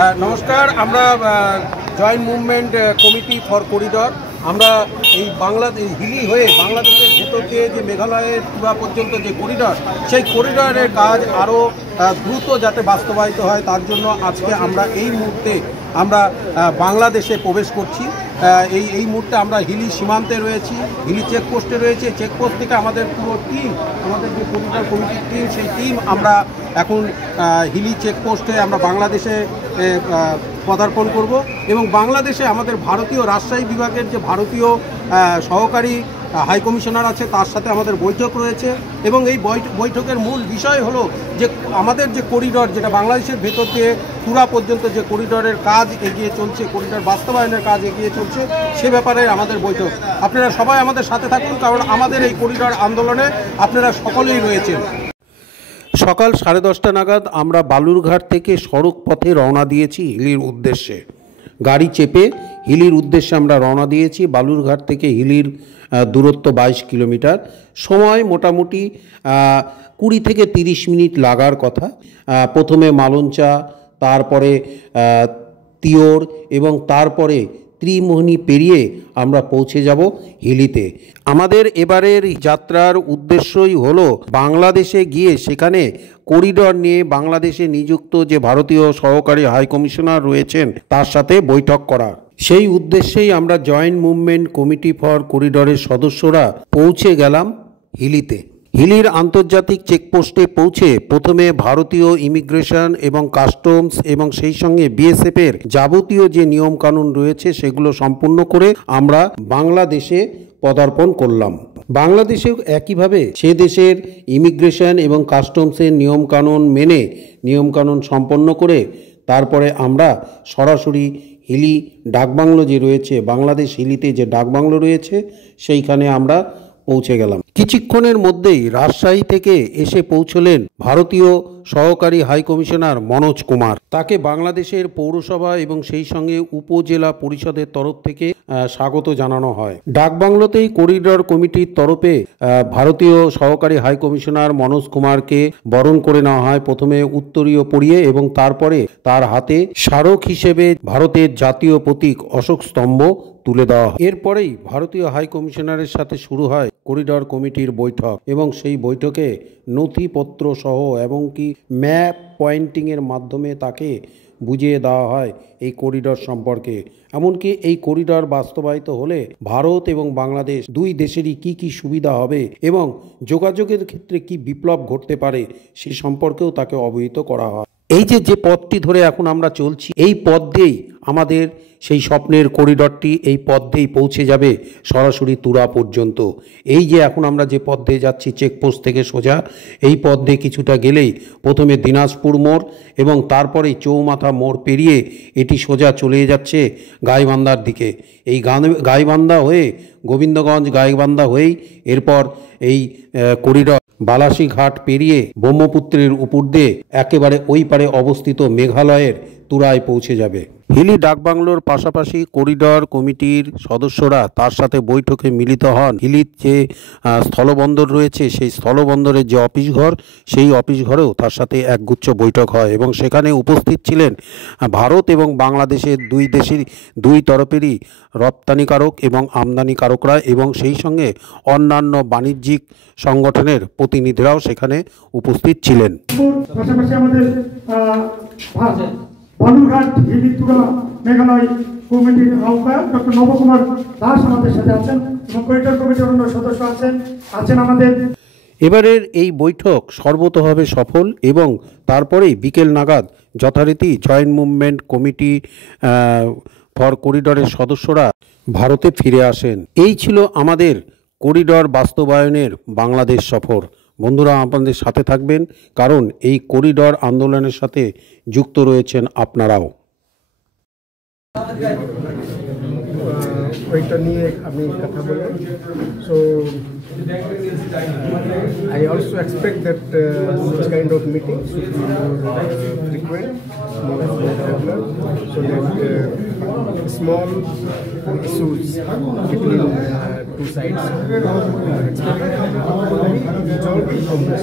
নমস্কার। আমরা joint movement committee for corridor, আমরা এই হিলি হয়ে বাংলাদেশের ভেতর দিয়ে যে মেঘালয়ের পুরা পর্যন্ত যে করিডর, সেই করিডরের কাজ আরও দ্রুত যাতে বাস্তবায়িত হয় তার জন্য আজকে আমরা এই মুহূর্তে আমরা বাংলাদেশে প্রবেশ করছি। এই মুহূর্তে আমরা হিলি সীমান্তে রয়েছি, হিলি চেকপোস্টে রয়েছে। চেকপোস্ট থেকে আমাদের পুরো টিম, আমাদের যে করিডর কমিটির টিম, সেই টিম আমরা এখন হিলি চেকপোস্টে আমরা বাংলাদেশে পদার্পণ করব। এবং বাংলাদেশে আমাদের ভারতীয় রাজশাহী বিভাগের যে ভারতীয় সহকারী হাই কমিশনার আছে, তার সাথে আমাদের বৈঠক রয়েছে। এবং এই বৈঠকের মূল বিষয় হলো যে আমাদের যে করিডর, যেটা বাংলাদেশের ভেতর দিয়ে পুরা পর্যন্ত যে করিডরের কাজ এগিয়ে চলছে, করিডর বাস্তবায়নের কাজ এগিয়ে চলছে, সে ব্যাপারে আমাদের বৈঠক। আপনারা সবাই আমাদের সাথে থাকুন, কারণ আমাদের এই করিডর আন্দোলনে আপনারা সকলেই রয়েছেন। সকাল 10:30 নাগাদ আমরা বালুরঘাট থেকে সড়ক পথে রওনা দিয়েছি হিলির উদ্দেশ্যে। গাড়ি চেপে হিলির উদ্দেশ্যে আমরা রওনা দিয়েছি। বালুরঘাট থেকে হিলির দূরত্ব 22 কিলোমিটার। সময় মোটামুটি 20 থেকে 30 মিনিট লাগার কথা। প্রথমে মালঞ্চা, তারপরে তিওর এবং তারপরে ত্রিমোহনী পেরিয়ে আমরা পৌঁছে যাব হিলিতে। আমাদের এবারের যাত্রার উদ্দেশ্যই হলো বাংলাদেশে গিয়ে সেখানে করিডর নিয়ে বাংলাদেশে নিযুক্ত যে ভারতীয় সহকারী হাই কমিশনার রয়েছেন তার সাথে বৈঠক করা। সেই উদ্দেশ্যেই আমরা জয়েন্ট মুভমেন্ট কমিটি ফর করিডরের সদস্যরা পৌঁছে গেলাম হিলিতে। হিলির আন্তর্জাতিক চেকপোস্টে পৌঁছে প্রথমে ভারতীয় ইমিগ্রেশন এবং কাস্টমস এবং সেই সঙ্গে বিএসএফের যাবতীয় যে নিয়মকানুন রয়েছে সেগুলো সম্পূর্ণ করে আমরা বাংলাদেশে পদার্পণ করলাম। বাংলাদেশেও একইভাবে সে দেশের ইমিগ্রেশন এবং কাস্টমসের নিয়মকানুন সম্পন্ন করে তারপরে আমরা সরাসরি হিলি ডাকবাংলো যে রয়েছে, বাংলাদেশ হিলিতে যে ডাকবাংলো রয়েছে, সেইখানে আমরা পৌঁছে গেলাম। কিছুক্ষণের মধ্যেই রাজশাহী থেকে এসে পৌঁছলেন ভারতীয় সহকারী হাই কমিশনার মনোজ কুমার। তাকে বাংলাদেশের পৌরসভা এবং সেই সঙ্গে উপজেলা পরিষদের তরফ থেকে স্বাগত জানানো হয়। ডাকবাংলোতেই করিডর কমিটির তরফে ভারতীয় সহকারী হাই কমিশনার মনোজ কুমারকে বরণ করে নেওয়া হয়, প্রথমে উত্তরীয় পরিয়ে এবং তারপরে তার হাতে স্মারক হিসেবে ভারতের জাতীয় প্রতীক অশোক স্তম্ভ তুলে দেওয়া হয়। এরপরেই ভারতীয় হাই কমিশনারের সাথে শুরু হয় করিডর কমিটির বৈঠক এবং সেই বৈঠকে নথিপত্র সহ এমনকি ম্যাপ পয়েন্টিংয়ের মাধ্যমে তাকে বুঝিয়ে দেওয়া হয় এই করিডর সম্পর্কে। এমনকি এই করিডর বাস্তবায়িত হলে ভারত এবং বাংলাদেশ দুই দেশেরই কি সুবিধা হবে এবং যোগাযোগের ক্ষেত্রে কি বিপ্লব ঘটতে পারে সে সম্পর্কেও তাকে অবহিত করা হয়। এই যে পথটি ধরে এখন আমরা চলছি, এই পথ দিয়েই আমাদের সেই স্বপ্নের করিডরটি এই পথ দিয়েই পৌঁছে যাবে সরাসরি তুরা পর্যন্ত। এই যে এখন আমরা যে পথ দিয়ে যাচ্ছি চেকপোস্ট থেকে সোজা, এই পথ দিয়ে কিছুটা গেলেই প্রথমে দিনাজপুর মোড় এবং তারপরেই চৌমাথা মোড় পেরিয়ে এটি সোজা চলে যাচ্ছে গাইবান্ধার দিকে। এই গাইবান্ধা হয়ে গোবিন্দগঞ্জ গাইবান্ধা হয়েই এরপর এই করিডর বালাসীঘাট পেরিয়ে ব্রহ্মপুত্রের উপর দিয়ে একেবারে ওই পারে অবস্থিত মেঘালয়ের তুরায় পৌঁছে যাবে। হিলি ডাকবাংলোর পাশাপাশি করিডর কমিটির সদস্যরা তার সাথে বৈঠকে মিলিত হন। হিলির যে স্থলবন্দর রয়েছে সেই স্থলবন্দরের যে অফিস ঘর, সেই অফিস ঘরেও তার সাথে একগুচ্ছ বৈঠক হয় এবং সেখানে উপস্থিত ছিলেন ভারত এবং বাংলাদেশের দুই তরফেরই রপ্তানিকারক এবং আমদানিকারকরা এবং সেই সঙ্গে অন্যান্য বাণিজ্যিক সংগঠনের প্রতিনিধিরাও সেখানে উপস্থিত ছিলেন। পাশাপাশি আমাদের বালুরঘাট হিলি তুরা মেঘালয় কমিটির আহ্বায়ক ডক্টর নবকুমার দাস আমাদের সাথে আছেন এবং করিডর কমিটির অন্য সদস্য আছেন আমাদের। এবারের এই বৈঠক সর্বতোভাবে সফল এবং তারপরেই বিকেল নাগাদ যথারীতি জয়েন্ট মুভমেন্ট কমিটি ফর করিডরের সদস্যরা ভারতে ফিরে আসেন। এই ছিল আমাদের করিডর বাস্তবায়নের বাংলাদেশ সফর। বন্ধুরা, আপনাদের সাথে থাকবেন, কারণ এই করিডর আন্দোলনের সাথে যুক্ত রয়েছেন আপনারাও। ওইটা নিয়ে আমি কথা বলবো। So I also expect that such kind of meetings should be more frequent, more regular, so that small issues between two sides are expected to be resolved from this.